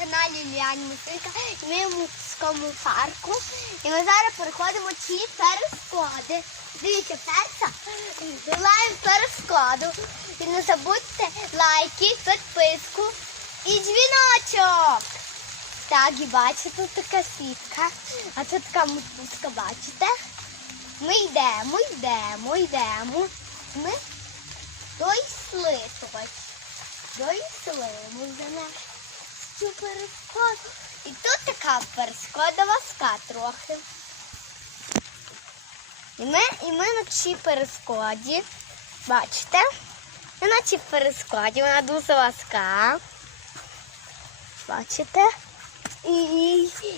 каналі Ліані Мусинка. Ми в міському парку. І ми зараз переходимо ці перешкоди. Дивіться, перша. Долаємо перешкоду. І не забудьте лайки, підписку і дзвіночок. Так, і бачите, тут така сітка, а тут така мотузка, бачите? Ми йдемо, йдемо, йдемо. Ми дійшли ось. Дійшли ми вже на цю перешкоду. І тут така перешкода васка трохи. І ми, і ми на цій перешкоді, бачите? Ми на цій перешкоді, вона дуже васка. Бачите? І,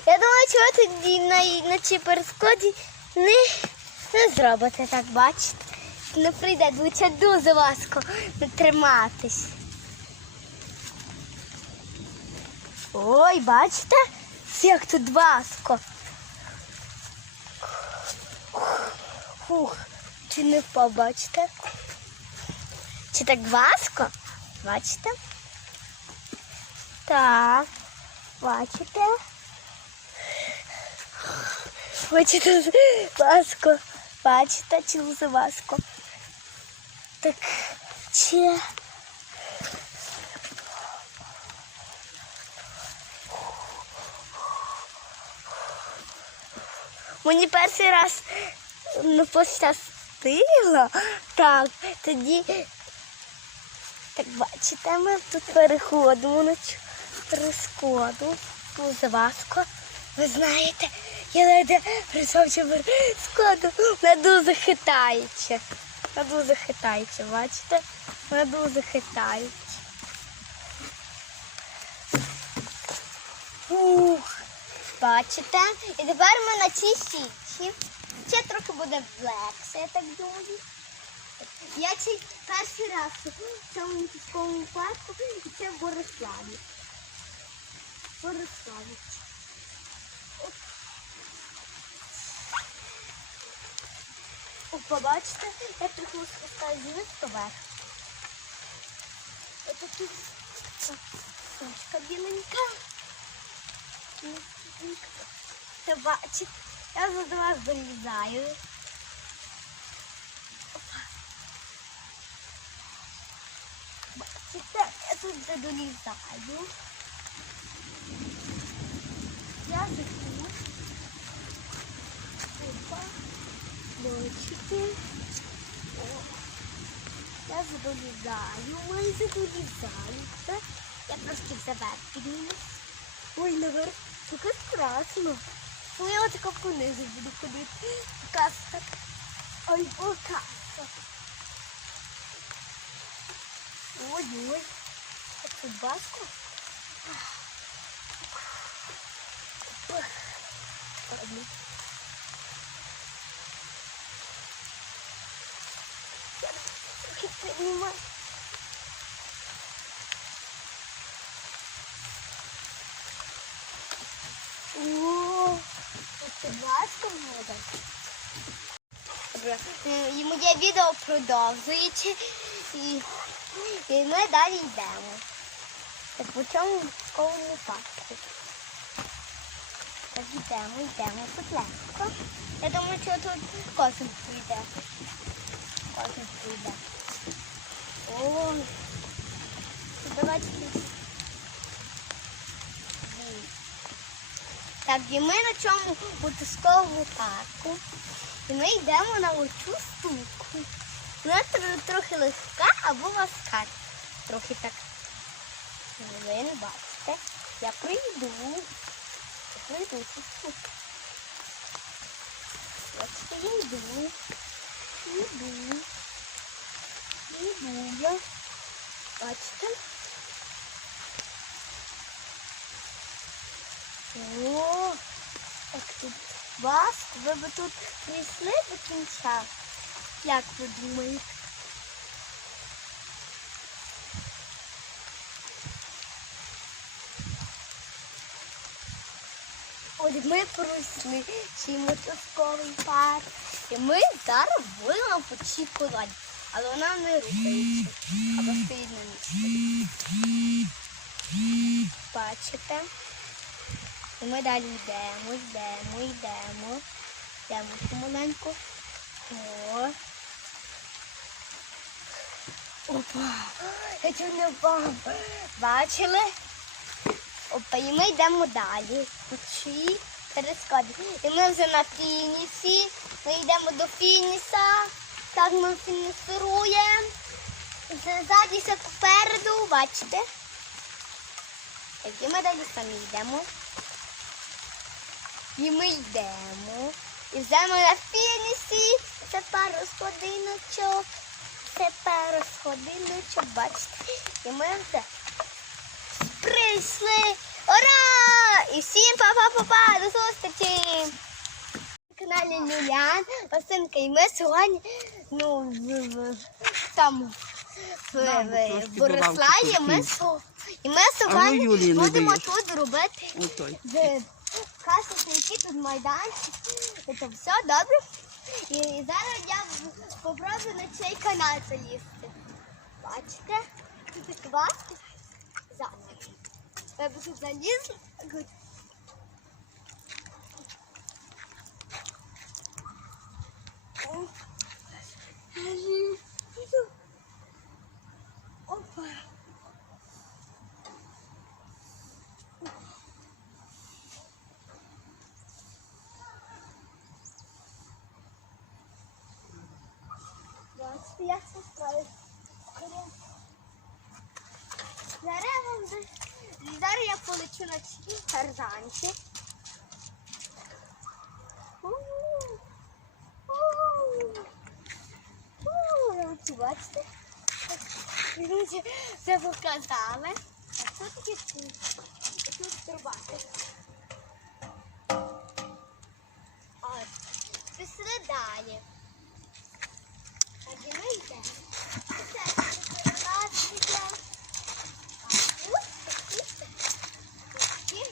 я думаю, ви тоді на, на цій перешкоді не, не зробите так, бачите? Не прийде, дуже важко не триматись. Ой, бачите? Як тут важко. Фух, чи не впав, бачите? Чи так важко? Бачите? Так, бачите? Бачите, важко. Бачите, чи дуже важко. Так, чи... Мені перший раз не пощастило. Так, тоді, так бачите, ми тут переходимо на перешкоду. Дуже важко. Ви знаєте, я навіть прийшов перешкоду, вона дуже хитається. Вона дуже хитається, бачите? Вона дуже хитається. Ух. Бачите? І тепер ми на цій січі. Ще трохи буде легше, я так думаю. Я цей перший раз в цьому міському парку і це в Бориславі. Бориславі. Побачите, я трохи спускаю вниз поверх. Ось тут сучка біленька. Та бачите, я вже до вас долізаю. Опа. Бачите, я тут вже долізаю. Я заходжу. Опа. Бачите. О. Я задолізаю, майже долізаю. Це Я трошки вверх піднімусь. Ой, наверх. Таке страшно. Ну, я отако понизу буду ходити. Каска. Ой, о, каска. Ой, ой. А тут баску? Ладно. Трохи піднімаю. О, це важко буде. Добре. І моє відео продовжується. І, і ми далі йдемо. Так по цьому військовому парку. Так йдемо, йдемо тут легко. Я думаю, що тут кожен прийде. Кожен прийде. О, давайте. Так, і ми на цьому мотузковому парку. І ми йдемо на оцю штуку. Вона трохи легка або важка. Трохи так. Ви не бачите. Я прийду. Я прийду штуку. Бачите, я йду. Йду. Йду я. Бачите? Тут вас, ви б тут прийшли до кінця. Як ви думаєте? От ми пройшли цей мотузковий парк. І ми зараз будемо по цій. Але вона не рухається. Або стоїть на місці. бачите. І ми далі йдемо, йдемо, йдемо. Йдемо помаленьку. О. Опа! Я чого не впав. Бачили? Опа, і ми йдемо далі. Очі перескоди. І ми вже на фінісі. Ми йдемо до фініса. Так ми фінісуємо. Ззаді все попереду, бачите? І ми далі самі йдемо. І ми йдемо. І вже ми на фінісі. Це пару сходиночок. Це пару сходиночок, бачите. І ми вже прийшли. Ура! І всім па-па-па-па! До зустрічі! На каналі Люлян, Васинка, і ми сьогодні ну, в, в, там в, в, Бориславі ми, і ми сьогодні будемо тут робити Отой. касочники, тут майданчик. Це все добре. І зараз я попрошу на цей канал залізти. Бачите? Тут бачите? Зараз. Я буду тут Як це строїть. Зараз я зараз я полечу на цій тарзанці. Бачите? Друзі, Це показали. А тут є тут. Трубати. От. Пішли далі. А де ми йдемо? Це нас йдемо. А тут такі такі.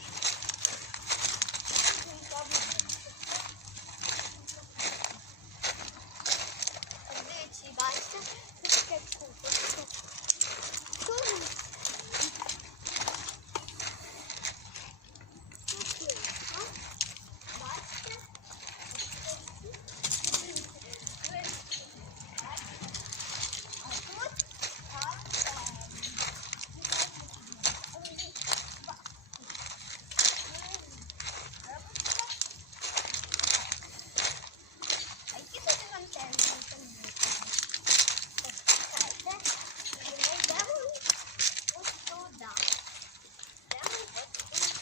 Дивіться, бачите? Тут таке купочка. Тут. Тут є, а? Бачите? А тут А які тут антенни? Чекайте. І ми йдемо ось туди. Йдемо ось туди.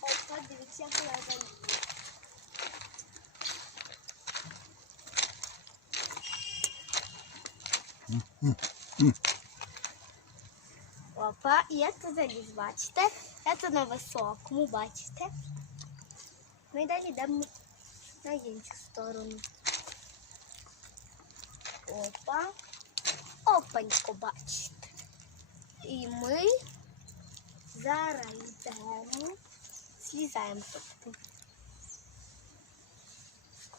Ось так, дивіться, як я залізу. Опа, я тут заліз, бачите? Я тут на високому, бачите? Ми далі йдемо на іншу сторону. Опа. Опанько, бачите. І ми зараз йдемо, злізаємо тобто.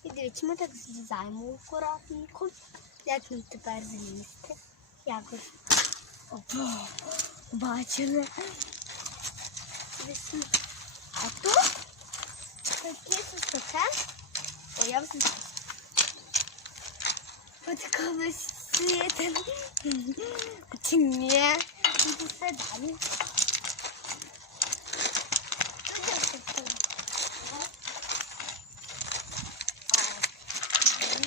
І дивіться, ми так злізаємо акуратненько. Як нам тепер злізти? Якось. Опа, бачили. А тут таке тут таке. О, я вже От колись світом. Чи ні? Тут все далі. Тут я все тут. А, мгм.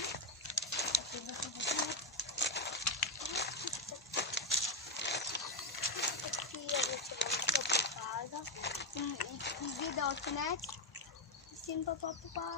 Такі я вже вам все показав. І- і